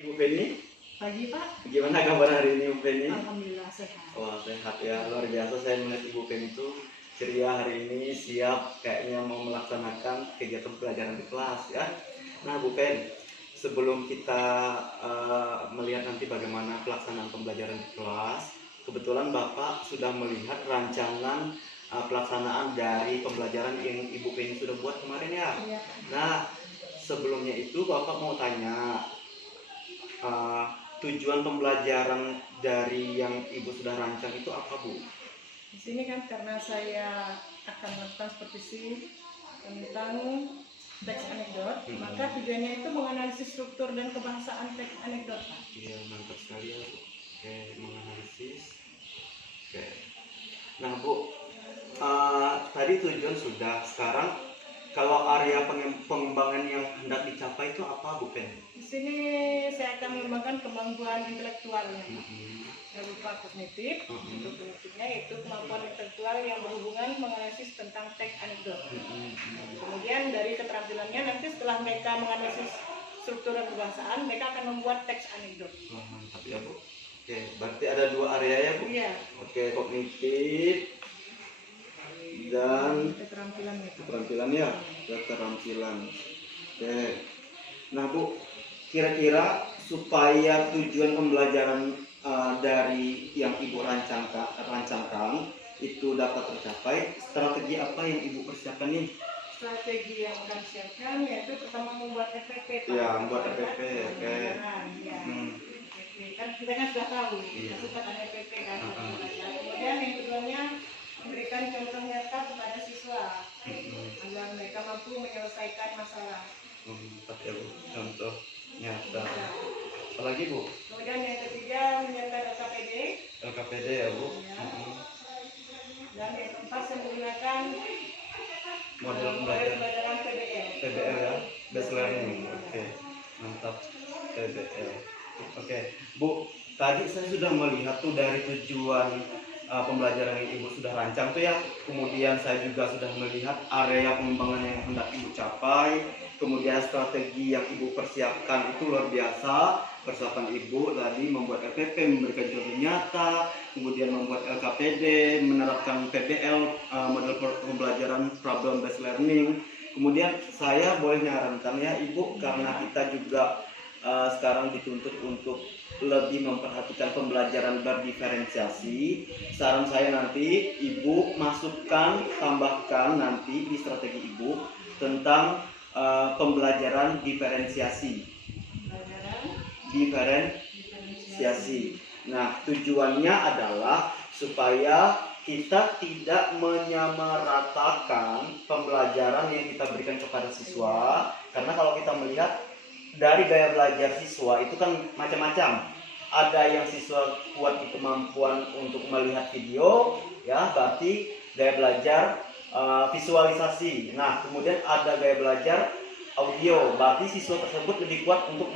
Ibu Feni, Pagi Pak. gimana kabar hari ini Ibu Feni? Alhamdulillah sehat. Wah sehat ya, luar biasa saya melihat Ibu Feni itu ceria hari ini, siap kayaknya mau melaksanakan kegiatan pelajaran di kelas ya. Nah Bu Fen, sebelum kita melihat nanti bagaimana pelaksanaan pembelajaran di kelas, kebetulan Bapak sudah melihat rancangan pelaksanaan dari pembelajaran yang Ibu Feni sudah buat kemarin ya. Iya. Nah sebelumnya itu Bapak mau tanya, tujuan pembelajaran dari yang Ibu sudah rancang itu apa Bu? Di sini kan karena saya akan melakukan supervisi tentang teks anekdot, maka tujuannya itu menganalisis struktur dan kebahasaan teks anekdot. Iya mantap sekali ya Bu. Oke, menganalisis. Oke. Nah Bu, tadi tujuan sudah. Sekarang kalau area pengembangan yang hendak dicapai itu apa Bu Fen? Di sini saya akan mengembangkan kemampuan intelektualnya. Berupa kognitif, untuk kognitifnya yaitu kemampuan intelektual yang berhubungan menganalisis tentang teks anekdot. Kemudian dari keterampilannya nanti setelah mereka menganalisis struktur dan kebahasaan, mereka akan membuat teks anekdot. Wah mantap ya Bu. Oke, berarti ada dua area ya Bu? Iya. Oke, kognitif dan Keterampilan ya, keterampilan. Oke. Nah Bu, kira-kira supaya tujuan pembelajaran dari yang Ibu rancangkan itu dapat tercapai, strategi apa yang Ibu persiapkan nih? Strategi yang akan siapkan yaitu pertama membuat FPP. Ya, membuat FPP. Oke. Ya. Kan kita kan sudah tahu kesempatan FPP kan. Kemudian yang keduanya memberikan contoh nyata kepada siswa agar mereka mampu menyelesaikan masalah. Tapi ya Bu, contoh nyata. Apalagi Bu? Kemudian yang ketiga menyiapkan LKPD. LKPD ya Bu. Dan yang keempat saya menggunakan Model pembelajaran PBL. PBL ya, best learning. Oke, mantap PBL. Oke, Bu, tadi saya sudah melihat tuh dari tujuan pembelajaran yang Ibu sudah rancang tuh ya. Kemudian saya juga sudah melihat area pengembangan yang hendak Ibu capai. Kemudian strategi yang Ibu persiapkan itu luar biasa. Persiapan Ibu tadi membuat LPP, memberikan contoh nyata, kemudian membuat LKPD, menerapkan PBL, model pembelajaran problem based learning. Kemudian saya boleh nyarankan ya Ibu, karena kita juga sekarang dituntut untuk lebih memperhatikan pembelajaran berdiferensiasi. Saran saya nanti Ibu masukkan, tambahkan nanti di strategi Ibu tentang pembelajaran diferensiasi. Nah, tujuannya adalah supaya kita tidak menyamaratakan pembelajaran yang kita berikan kepada siswa. Karena kalau kita melihat dari gaya belajar siswa itu kan macam-macam. Ada yang siswa kuat di kemampuan untuk melihat video, ya berarti gaya belajar visualisasi. Nah, kemudian ada gaya belajar audio, berarti siswa tersebut lebih kuat untuk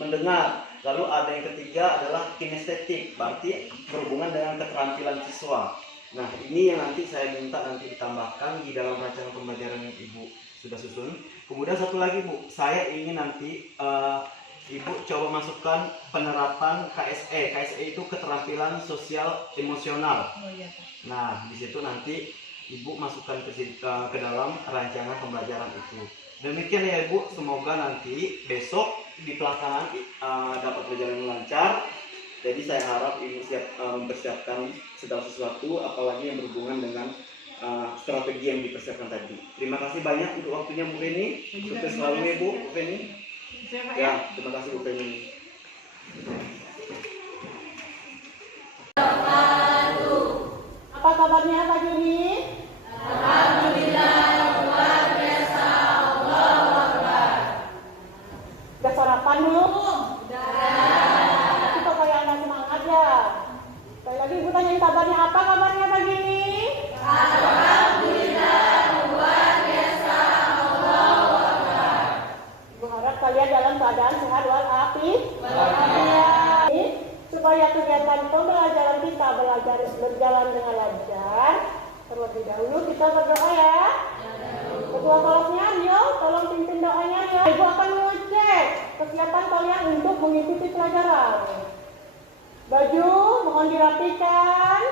mendengar. Lalu ada yang ketiga adalah kinestetik, berarti berhubungan dengan keterampilan siswa. Nah, ini yang nanti saya minta nanti ditambahkan di dalam rancangan pembelajaran yang Ibu sudah susun. Kemudian satu lagi Bu, saya ingin nanti Ibu coba masukkan penerapan KSE. KSE itu keterampilan sosial emosional. Nah, di situ nanti Ibu masukkan ke dalam rancangan pembelajaran itu. Demikian ya Ibu, semoga nanti besok di pelaksanaan dapat berjalan lancar. Jadi saya harap Ibu siap mempersiapkan segala sesuatu, apalagi yang berhubungan dengan strategi yang dipersiapkan tadi. Terima kasih banyak untuk waktunya Bu Feni. Sukses selalu ya Bu Feni. Ya, terima kasih Bu Feni. Apa kabarnya pagi ini? Alhamdulillah luar biasa. Allahu Akbar. Udah sarapan belum? Udah. Kita kayak anak semangat ya. Sekali lagi Ibu tanyain kabarnya, apa kabarnya pagi ini? Alhamdulillah luar biasa. Allahu Akbar. Ibu harap kalian dalam keadaan sehat walafiat. Supaya kegiatan pembelajaran kita berjalan dengan lancar, terlebih dahulu kita berdoa ya. Ketua kelasnya, Rio, tolong pimpin doanya ya. Ibu akan mengecek Persiapan kalian untuk mengikuti pelajaran. Baju mohon dirapikan.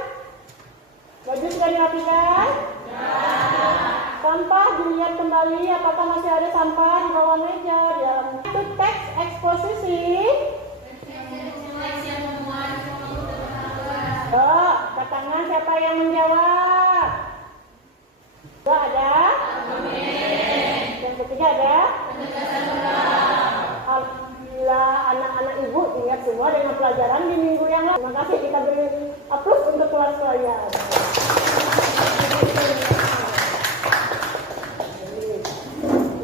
Baju sudah dirapikan? Sampah dilihat kembali apakah masih ada sampah di bawah meja di dalam. Itu teks eksposisi. Angkat tangan siapa yang menjawab? Dua ada? Yang ketiga ada? Alhamdulillah anak-anak ibu ingat semua dengan pelajaran di minggu yang lalu. Terima kasih, kita beri aplaus untuk kelas kalian.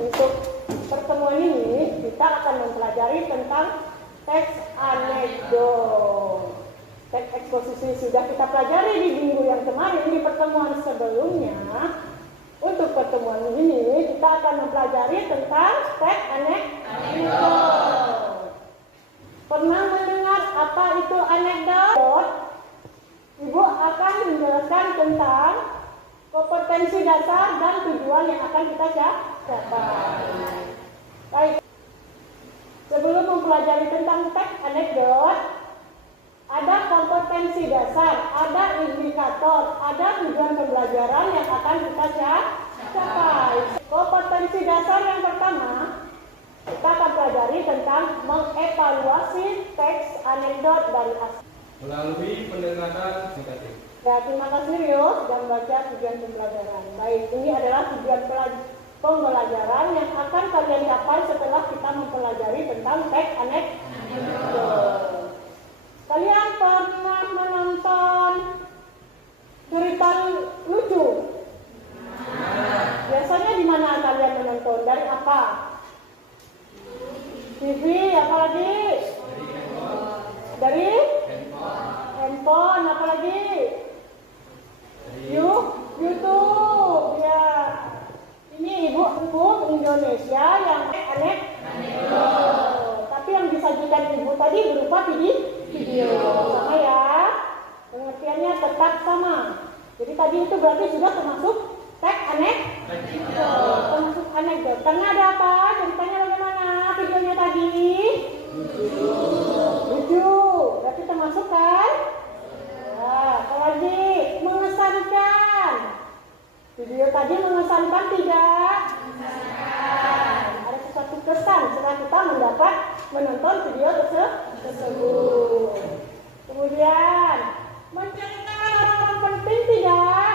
Untuk pertemuan ini kita akan mempelajari tentang teks anekdot. Teks eksposisi sudah kita pelajari di minggu yang kemarin di pertemuan sebelumnya. Untuk pertemuan ini kita akan mempelajari tentang teks anekdot. Pernah mendengar apa itu anekdot? Ibu akan menjelaskan tentang kompetensi dasar dan tujuan yang akan kita capai. Baik. Sebelum mempelajari tentang teks anekdot, ada kompetensi dasar, ada indikator, ada tujuan pembelajaran yang akan kita capai. Kompetensi dasar yang pertama, kita akan pelajari tentang mengevaluasi teks anekdot dari asal. Melalui pendekatan negatif. Ya, terima kasih Rio sudah membaca tujuan pembelajaran. Baik, ini adalah tujuan pembelajaran yang akan kalian capai setelah kita mempelajari tentang teks anekdot. Kalian pernah menonton cerita lucu? Biasanya di mana kalian menonton? Dari apa? TV, apa lagi? Dari handphone, apa lagi? YouTube, ya. Ini ibu Indonesia yang anekdot. Tapi yang disajikan ibu tadi berupa video sama ya, pengertiannya tetap sama. Jadi tadi itu berarti sudah termasuk teks anekdot, termasuk anekdot. Karena ada apa? Ceritanya bagaimana? Videonya tadi lucu, berarti termasuk kan? Ya, apalagi mengesankan. Video tadi mengesankan tidak? Ada sesuatu kesan setelah kita menonton video tersebut. Kemudian menceritakan orang-orang penting tidak?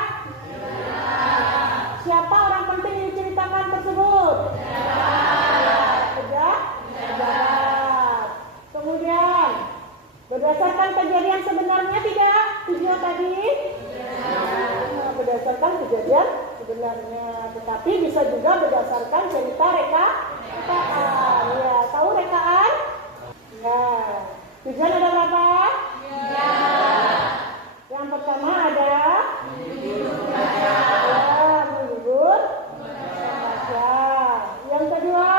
Siapa orang penting yang diceritakan tersebut? Tidak. Kemudian berdasarkan kejadian sebenarnya tidak? Video tadi berdasarkan kejadian sebenarnya, tetapi bisa juga berdasarkan cerita rekaan. Ya, tahu rekaan? Ya. Tujuan ada berapa? Ya. Yang pertama ada menghibur baca. Yang kedua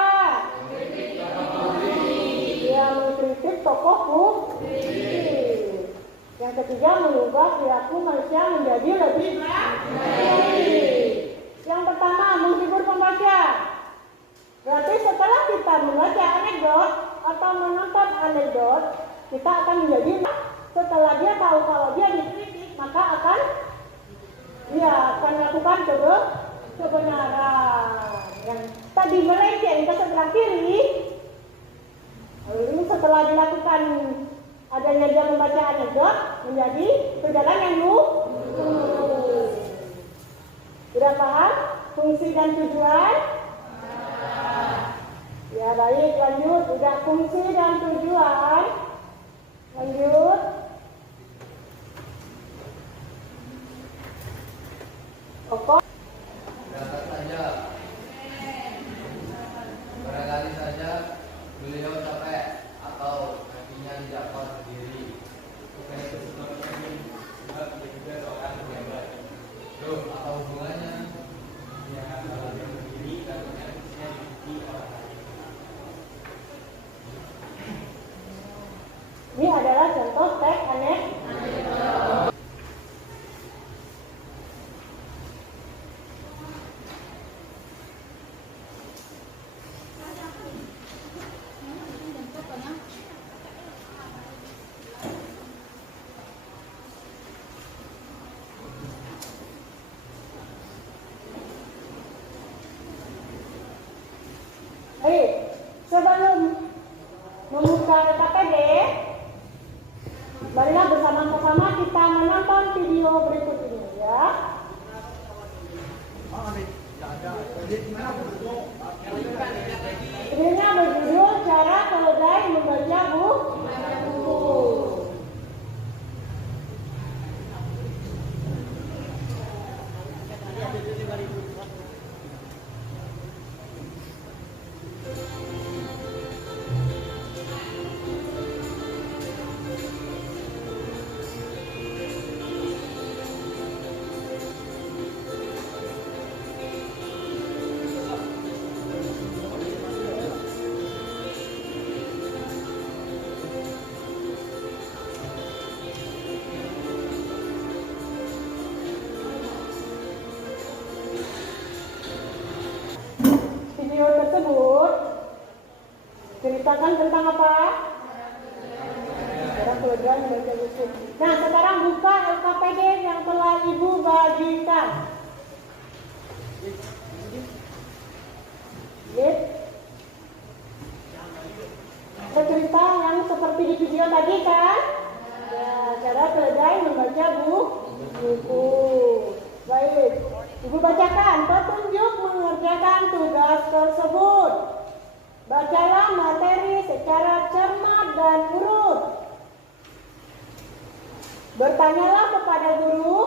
mengkritik tokoh publik. Yang ketiga mengubah perilaku manusia menjadi lebih baik. Yang pertama menghibur pembaca. Berarti setelah kita membaca anekdot atau menonton anekdot, kita akan menjadi, setelah dia tahu kalau dia dikritik, maka akan melakukan kebenaran. Yang tadi melenceng ke sebelah kiri, lalu setelah dilakukan adanya dia membaca anekdot menjadi ke jalan yang lurus. Sudah paham fungsi dan tujuan? Ya baik, lanjut. Sudah fungsi dan tujuan. Lanjut. Pokok. Berangkat saja. Barangkali saja beliau capek atau kakinya tidak kuat berdiri. Bukan itu sebab dia juga seorang pejabat. Loh, apa hubungannya? Ya, kalau dia berdiri dan kakinya diikuti orang lain. Ini adalah contoh teks anekdot. Sebelum membuka KPD, marilah bersama-sama kita menonton video berikut ini ya. Videonya berjudul cara keledai membaca buku. Video tersebut ceritakan tentang apa? Cara keledai membaca buku. Nah, sekarang buka LKPD yang telah Ibu bagikan. Ada cerita yang seperti di video tadi kan? Ya, cara keledai membaca buku. Baik, Ibu bacakan petunjuk mengerjakan tugas tersebut. Bacalah materi secara cermat dan urut. Bertanyalah kepada guru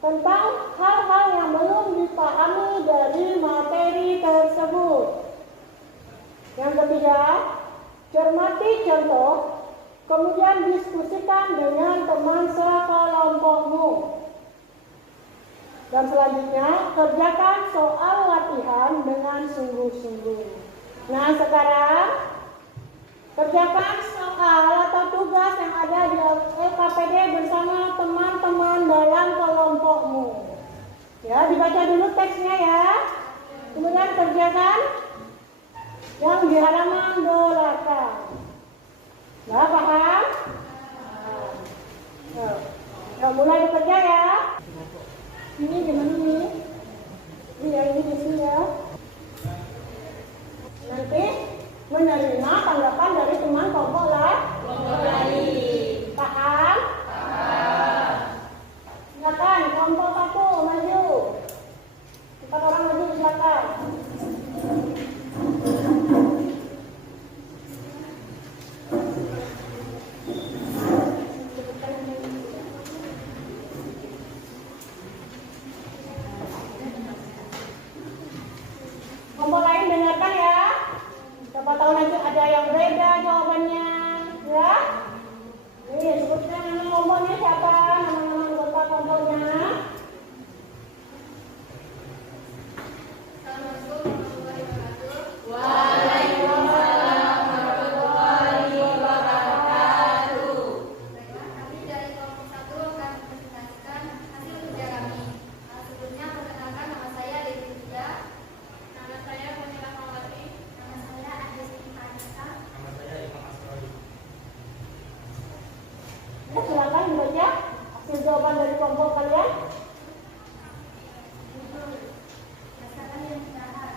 tentang hal-hal yang belum dipahami dari materi tersebut. Yang ketiga, cermati contoh, kemudian diskusikan dengan teman sekelompokmu. Dan selanjutnya, kerjakan soal latihan dengan sungguh-sungguh. Nah, sekarang kerjakan soal atau tugas yang ada di LKPD bersama teman-teman dalam kelompokmu. Ya, dibaca dulu teksnya ya. Kemudian kerjakan yang di halaman belakang. Nah, paham? Nah, mulai bekerja ya. Ini gimana nih? Ini di sini ya. Nanti menerima tanggapan dari teman kelompok lain. Paham? Paham. Silakan kelompok 1 maju. 4 orang maju silakan. Kelompok lain dengarkan ya. Siapa tahu nanti ada yang beda jawabannya, ya. Nih, sebutkan nama kelompoknya siapa, nama-nama anggota kelompoknya. Waalaikumsalam warahmatullahi wabarakatuh. Baiklah, kami dari kelompok 1 akan mempresentasikan hasil kerja kami. Sebelumnya perkenalkan, nama saya Dewi Widya. Nama saya Pamela Mawati. Nama saya Adesti Vanessa. Nama saya Imam Asrori. Ya, silakan dibaca hasil jawaban dari kelompok kalian. Berdasarkan yang dibahas.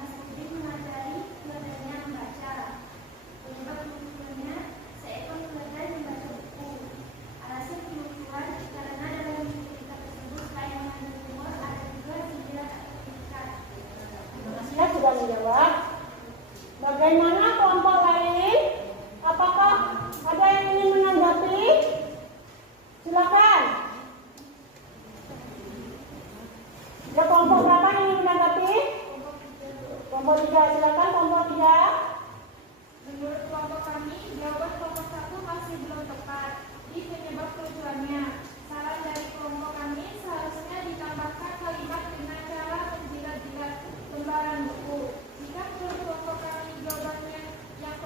Nasruddin mengajari keledainya membaca. Penyebab munculnya seekor keledai membaca buku. Alasan kelucuan karena dalam buku cerita tersebut selain mengandung humor ada juga sindiran atau kritikan. Terima kasih ya sudah menjawab. Bagaimana kelompok lain? Apakah ada yang ingin menanggapi? Silakan. Ada kelompok berapa yang ingin menanggapi? Kelompok 3, silakan kelompok 3. Menurut kelompok kami, jawaban kelompok 1 masih belum tepat di penyebab kelucuannya. Saran dari kelompok kami seharusnya ditambahkan kalimat dengan cara menjilat-jilat lembaran buku. Jika menurut kelompok kami jawabannya yang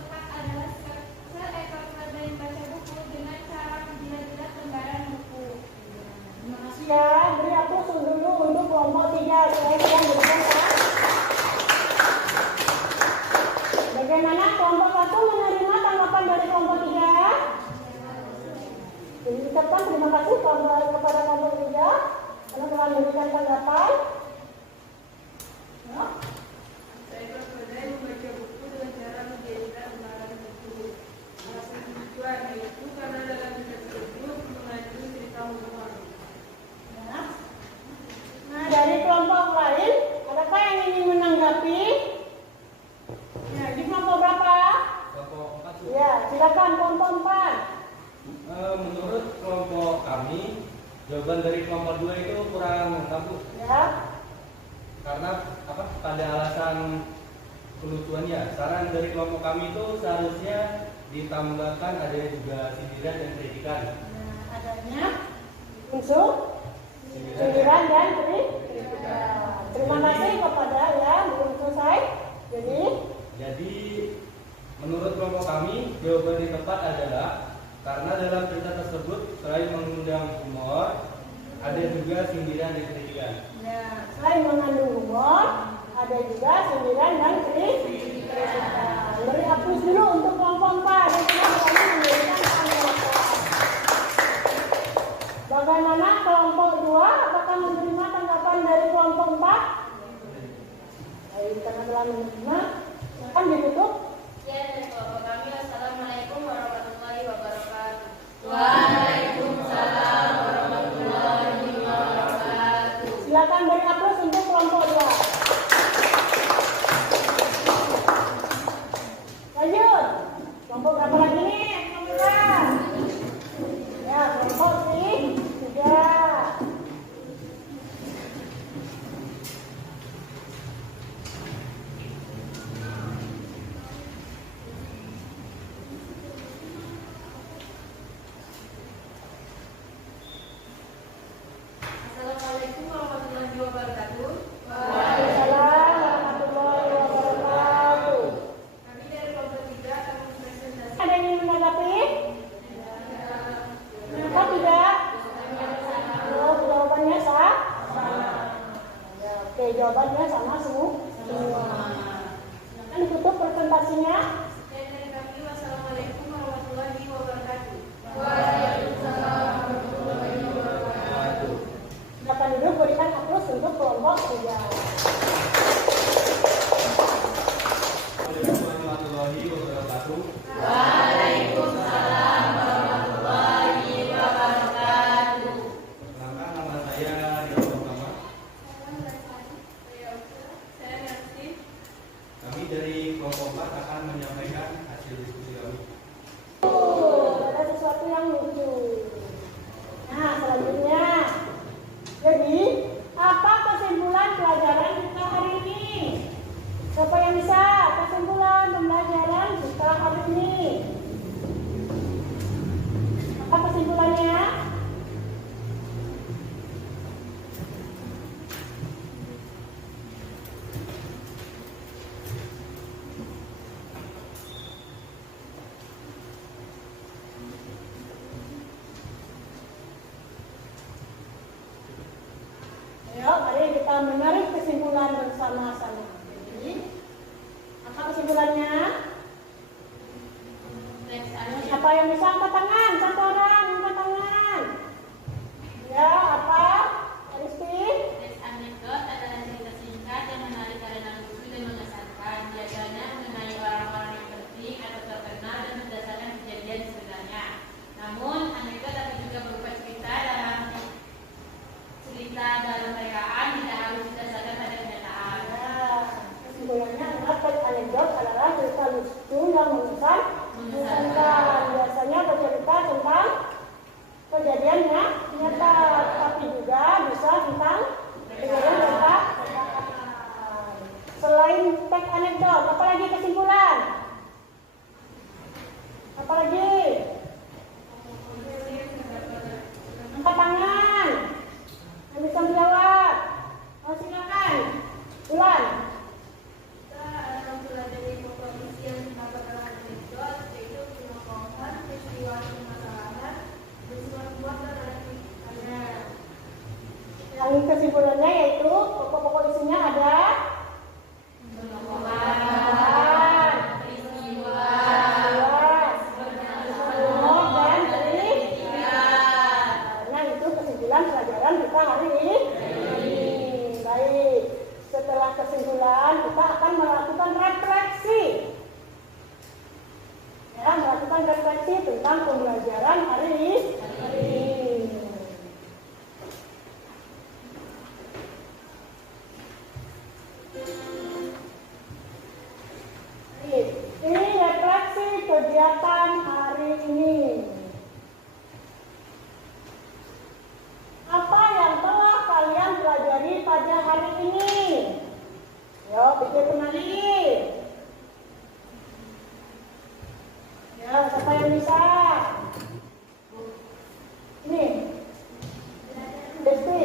kelompok lain, adakah yang ingin menanggapi? Ya, di kelompok berapa? Kelompok 4, Bu. Ya, silakan kelompok 4. Menurut kelompok kami, jawaban dari kelompok 2 itu kurang lengkap, Bu. Ya. Karena pada alasan kelucuannya, saran dari kelompok kami itu seharusnya ditambahkan adanya juga sindiran dan kritikan. Nah, adanya unsur sindiran dan kritikan. Terima kasih kepada ya, belum selesai. Jadi menurut kelompok kami, jawaban yang tepat adalah karena dalam cerita tersebut selain mengundang humor, ada juga sindiran dan kritikan. ya, selain mengandung humor, ada juga sindiran dan kritikan. Beri hapus dulu untuk kelompok 4 dan kita mulai memberikan tanggapan. Bagaimana kelompok 2? Apakah menerima tanggapan dari kelompok 4? Baik, karena telah menerima, silakan ditutup. Ya, dari kelompok kami, Assalamualaikum warahmatullahi wabarakatuh. Waalaikumsalam warahmatullahi wabarakatuh. Silakan beri aplaus untuk kelompok 2. Lanjut. Kelompok berapa lagi nih? Kelompok ya, kelompok 3. Assalamualaikum warahmatullahi wabarakatuh. Waalaikumsalam warahmatullahi wabarakatuh. Kami dari kelompok 3 akan mempresentasikan Ada yang ingin menanggapi? Kenapa tidak? Oh, jawabannya sama? Ya, oke, jawabannya sama semua. Silakan ditutup presentasinya. dan dari kami. Wassalamualaikum warahmatullahi wabarakatuh. Silakan duduk, berikan aplaus untuk kelompok 3. Assalamualaikum warahmatullahi wabarakatuh. Waalaikumsalam warahmatullahi wabarakatuh. Perkenalkan, nama saya Rio Muhammad. Saya Nancy. Kami dari kelompok 4 akan menyampaikan hasil diskusi kami. Ada sesuatu yang lucu. Nah, selanjutnya. Jadi, apa kesimpulan pelajaran kita hari ini? Siapa yang bisa kesimpulan pembelajaran kita hari ini? Apa kesimpulannya? Ayo, mari kita menarik kesimpulan bersama-sama. Jadi, apa kesimpulannya? Siapa yang bisa angkat tangan? Satu orang angkat tangan. Ya, apa? Aristi? Teks anekdot adalah cerita singkat yang menarik karena lucu dan mengesankan. Biasanya mengenai orang-orang yang penting atau terkenal dan berdasarkan kejadian sebenarnya. Namun, anekdot dapat juga berupa cerita dalam rekaan, tidak harus berdasarkan pada kenyataan. Nah, kesimpulannya adalah teks anekdot adalah cerita lucu yang mengesankan. Biasanya bercerita tentang kejadiannya nyata, tapi juga bisa tentang kejadian nyata. Selain teks anekdot, apa lagi kesimpulan? Apa lagi? Angkat tangan. Yang bisa menjawab. Oh, silakan. Bulan. Kita akan pelajari komposisi yang dimaksudkan anekdot, yaitu penokohan, peristiwa permasalahan, peristiwa kuat dan anekdotnya. Yang kesimpulannya yaitu pokok-pokok isinya ada pelajaran kita hari ini. Baik, setelah kesimpulan kita akan melakukan refleksi. Ya, melakukan refleksi tentang pembelajaran hari ini. kegiatan hari ini? Apa yang telah kalian pelajari pada hari ini? Yo, pikir kembali. Ya, siapa yang bisa? Ini. Besti.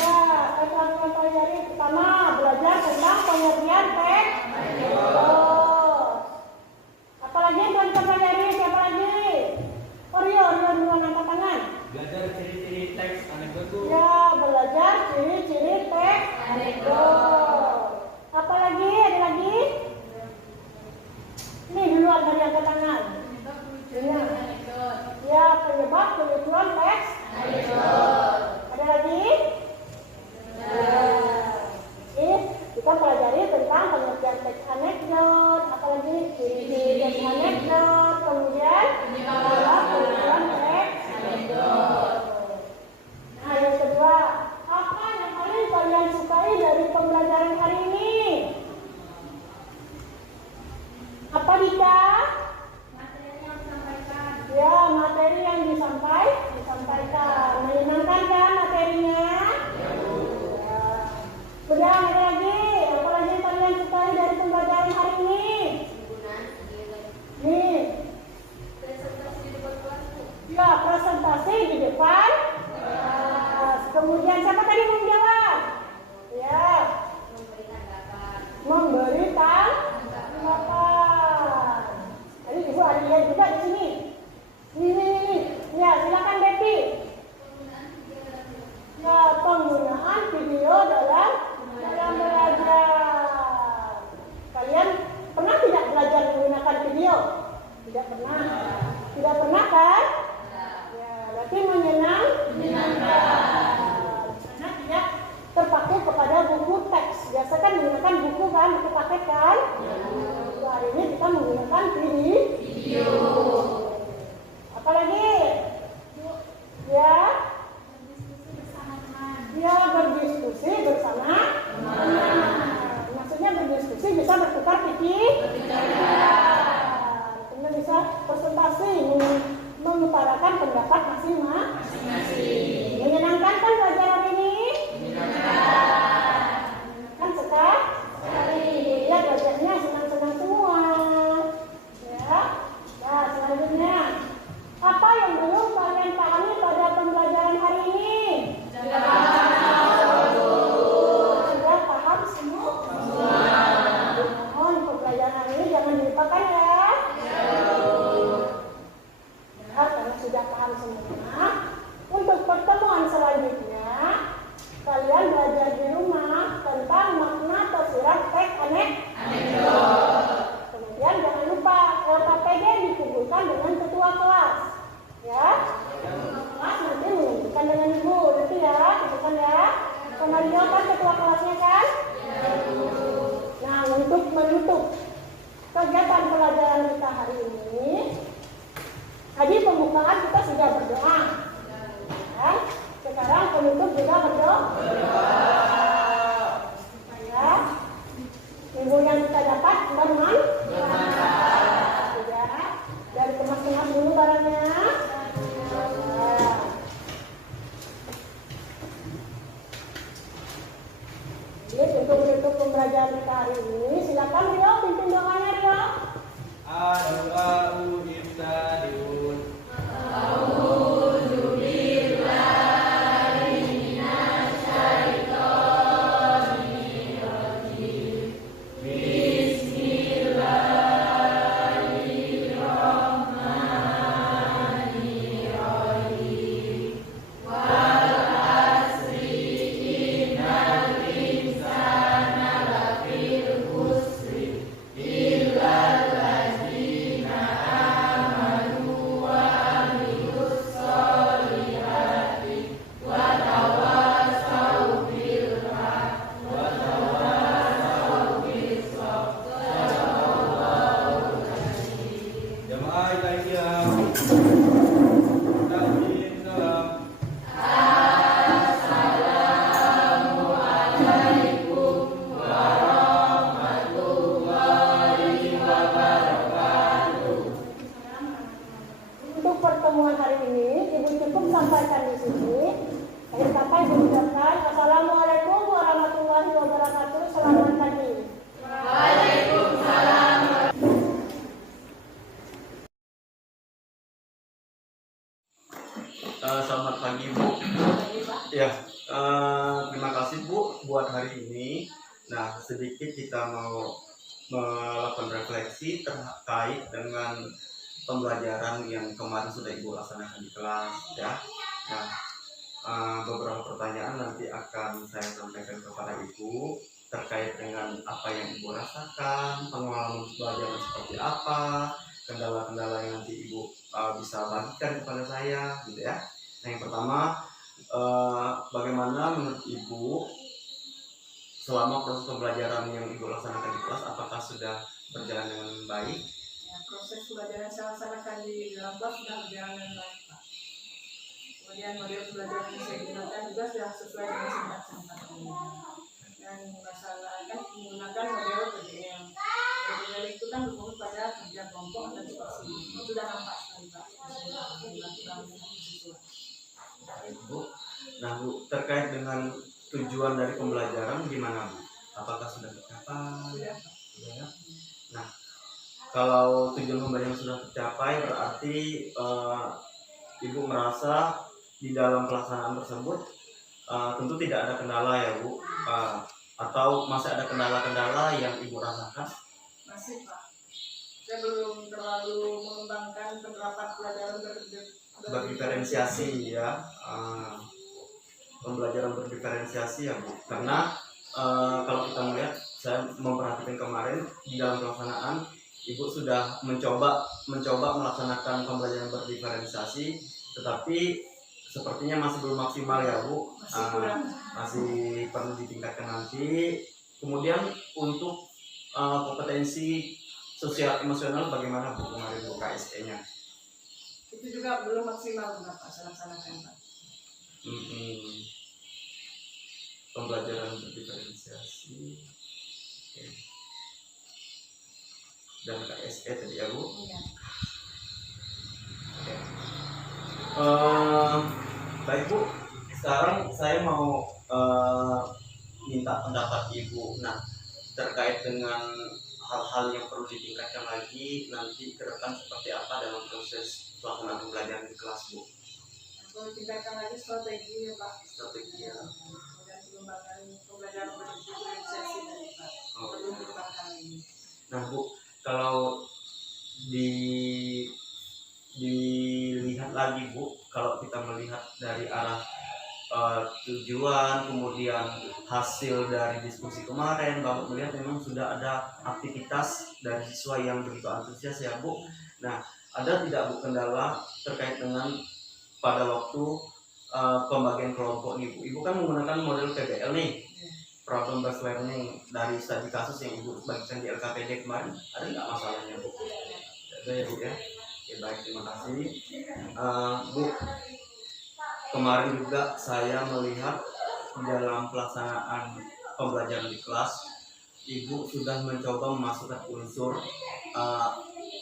Ya, kita akan pelajari pertama belajar tentang pengertian teks. Apalagi yang kita pelajari, siapa lagi? Rio duluan angkat tangan. Belajar ciri-ciri teks anekdot. Ya, belajar ciri-ciri teks anekdot. Apa lagi? Ada lagi? Ini duluan dari angkat tangan. Ya, penyebab kelucuan teks anekdot. Ada lagi? Ini kita pelajari tentang pengertian teks anekdot. Apa lagi? Ciri-ciri teks anekdot. Kemudian penyebab kelucuan teks anekdot. Nah, yang kedua, apa yang paling kalian sukai dari pembelajaran hari ini? Apa Dika? Materi yang disampaikan. Ya, materi yang disampaikan. Menyenangkan kan materinya? Ya. Udah, ada lagi. Apa lagi yang kalian sukai dari pembelajaran hari ini? Nih. Presentasi di depan kelas. Ya, presentasi di depan kelas. Kemudian siapa tadi mau jawab? Ya. Memberi tanggapan. Tadi ibu ada lihat juga di sini. Ini. Ya, silakan Devi. Ya, penggunaan video dalam belajar. Kalian pernah tidak belajar menggunakan video? Tidak pernah. Tidak pernah kan? Ya, berarti menyenangkan. Karena tidak terpakai kepada buku teks. Biasa kan menggunakan buku kan, buku paket kan? Hari ini kita menggunakan video. Apalagi? Ya? Ya, berdiskusi bersama teman. Maksudnya berdiskusi bisa bertukar pikiran. Kemudian bisa presentasi, mengutarakan pendapat masing-masing. Menyenangkan kan pelajaran ini? Menyenangkan sekali. Lihat wajahnya senang-senang semua. Ya. Nah, selanjutnya, apa yang belum kalian pahami pada pembelajaran hari ini? Sudah paham semua? Mohon pembelajaran ini jangan dilupakan ya. Ya, karena sudah paham semua. Untuk pertemuan selanjutnya, kalian belajar di rumah tentang makna tersirat teks anekdot. Kemudian jangan lupa LKPD dikumpulkan dengan ketua kelas. Ya, kelas nanti mengumpulkan dengan ibu. Nanti ya, kumpulkan ya. Kemarin kan ketua kelasnya kan? Nah, untuk menutup kegiatan pelajaran kita hari ini, tadi pembukaan kita sudah berdoa. Ya, sekarang penutup juga berdoa. Supaya ilmu yang kita dapat bermanfaat. Ya, dari kemas-kemas dulu barangnya. Jadi untuk menutup pembelajaran kita hari ini, silakan Rio pimpin doanya Rio. Doa ibtadiun. hari ini, nah sedikit kita mau melakukan refleksi terkait dengan pembelajaran yang kemarin sudah Ibu laksanakan di kelas ya. Nah, beberapa pertanyaan nanti akan saya sampaikan kepada Ibu terkait dengan apa yang Ibu rasakan, pengalaman belajar seperti apa, kendala-kendala yang nanti Ibu bisa bagikan kepada saya gitu ya. Nah, yang pertama, bagaimana menurut Ibu selama proses pembelajaran yang Ibu laksanakan di kelas, apakah sudah berjalan dengan baik? Ya, proses pembelajaran saya laksanakan di dalam kelas sudah berjalan dengan baik, Pak. Kemudian model pembelajaran yang saya gunakan juga sudah sesuai dengan sintak dan melaksanakan menggunakan model PDL. PDL itu kan berfokus pada kerja kelompok dan situasi. Itu sudah nampak sekali, Pak. Dilakukan siswa. Baik, Bu. Nah, Bu, terkait dengan tujuan dari pembelajaran gimana, Bu? Apakah sudah tercapai? Sudah. Sudah ya? Nah, kalau tujuan pembelajaran sudah tercapai berarti Ibu merasa di dalam pelaksanaan tersebut tentu tidak ada kendala ya, Bu, atau masih ada kendala-kendala yang Ibu rasakan? Masih, Pak. Saya belum terlalu mengembangkan penerapan pelajaran Berdiferensiasi ya, pembelajaran berdiferensiasi ya, Bu, karena kalau kita melihat, saya memperhatikan kemarin di dalam pelaksanaan Ibu sudah mencoba melaksanakan pembelajaran berdiferensiasi, tetapi sepertinya masih belum maksimal ya, Bu. Masih perlu ditingkatkan nanti. Kemudian untuk kompetensi sosial emosional bagaimana, Bu, kemarin Bu KSE-nya? itu juga belum maksimal, Pak, saya laksanakan, Pak. Pembelajaran berdiferensiasi. Oke. Dan KSE tadi ya, Bu. Iya. Oke. Baik, Bu. Sekarang saya mau minta pendapat Ibu. Nah, terkait dengan hal-hal yang perlu ditingkatkan lagi nanti ke depan seperti apa dalam proses pelaksanaan pembelajaran di kelas, Bu? Perlu tingkatkan lagi strategi ya, Pak. Strategi ya. Kemudian pengembangan pembelajaran berdiferensiasi tadi, Pak. Perlu dikembangkan ini. Nah, Bu, kalau dilihat lagi, Bu, kalau kita melihat dari arah tujuan kemudian hasil dari diskusi kemarin, Bapak melihat memang sudah ada aktivitas dari siswa yang begitu antusias ya, Bu. Nah, ada tidak, Bu, kendala terkait dengan pada waktu pembagian kelompok nih, Bu? Ibu kan menggunakan model PBL nih, problem based learning, dari studi kasus yang Ibu bagikan di LKPD kemarin. Ada nggak masalahnya, Bu? Ada ya, Bu ya. Oke, baik, terima kasih. Bu, kemarin juga saya melihat dalam pelaksanaan pembelajaran di kelas, Ibu sudah mencoba memasukkan unsur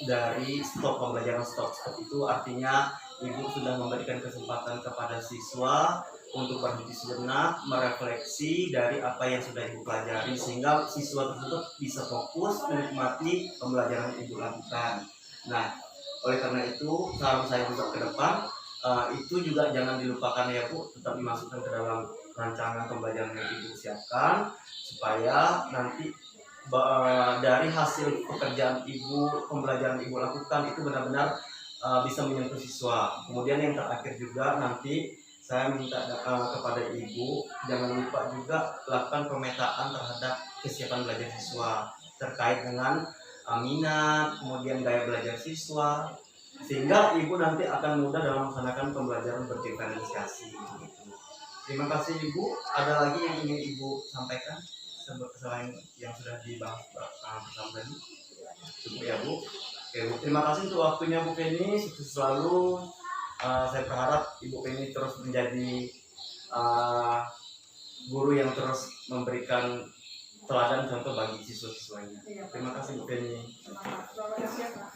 dari stop pembelajaran stop itu, artinya Ibu sudah memberikan kesempatan kepada siswa untuk berhenti sejenak, merefleksi dari apa yang sudah Ibu pelajari sehingga siswa tersebut bisa fokus menikmati pembelajaran yang Ibu lakukan. Nah, oleh karena itu saran saya juga ke depan, itu juga jangan dilupakan ya, Bu, tetap dimasukkan ke dalam rancangan pembelajaran yang Ibu siapkan supaya nanti dari hasil pekerjaan Ibu, pembelajaran Ibu lakukan itu benar-benar bisa menyentuh siswa. Kemudian yang terakhir juga nanti saya minta kepada Ibu jangan lupa juga lakukan pemetaan terhadap kesiapan belajar siswa terkait dengan minat, kemudian gaya belajar siswa, sehingga Ibu nanti akan mudah dalam melaksanakan pembelajaran berdiferensiasi. Terima kasih, Ibu. Ada lagi yang ingin Ibu sampaikan selain yang sudah dibahas bersama tadi? Cukup ya, Bu. Oke, Bu. Terima kasih untuk waktunya, Bu Penny. Sukses selalu. Saya berharap Ibu Penny terus menjadi guru yang terus memberikan teladan contoh bagi siswa-siswanya. Terima kasih, Bu Penny. Terima kasih, Pak.